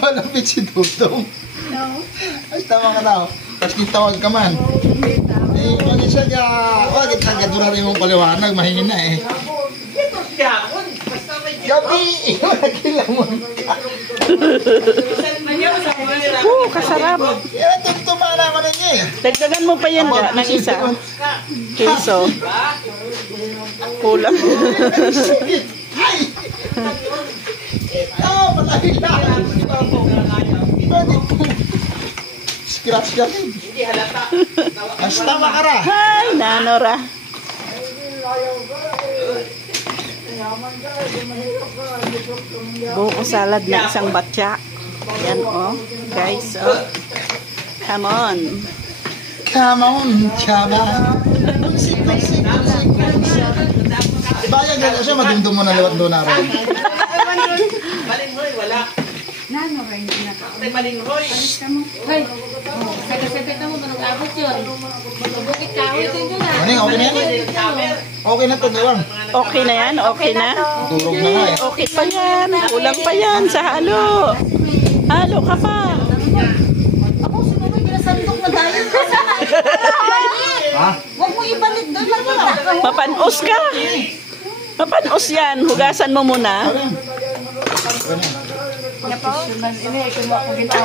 Malapit si Dudong. Ay, tama ka daw. Tapos kitawag ka man. Eh, pag isa ka, wag kita kadura rin mong paliwanag, mahina eh. Ito siya, basta may Gabi, nakilamon ka. Kasarap. Yan, tugtuma naman niya eh. Dagdagan mo pa yan ga, ng isa. Keso. Kulang. Ay! Ito, patay lang. Iba dito. Scratch ka rin. hindi halata. Basta makara. Ay, nanora. Buong salad na isang batya. Yan oh, guys. Oh. Come on. Come on, chaba. Kunsik. Bayag na siya, madumdum mo na lewat doon na rin. Balinghoy, wala. Nano rin na ka. Tay balinghoy. Alis ka mo. Hoy. Sagad-sagad na mo manag-abot yun. Bukit kahoy ito yun Ano yung okay na yan? Okay na to, gawang. Okay na yan? Okay na? Durog na nga eh. Okay pa yan. Kulang pa yan sa halo. Halo ka pa. Ako sinuloy ginasandok na dahil. Ha? Huwag mo ibalik doon. Magkita. Mapanos ka. Mapanos yan. Hugasan mo muna. Ano yan? Ano yan? Ini, kung ako ginawa,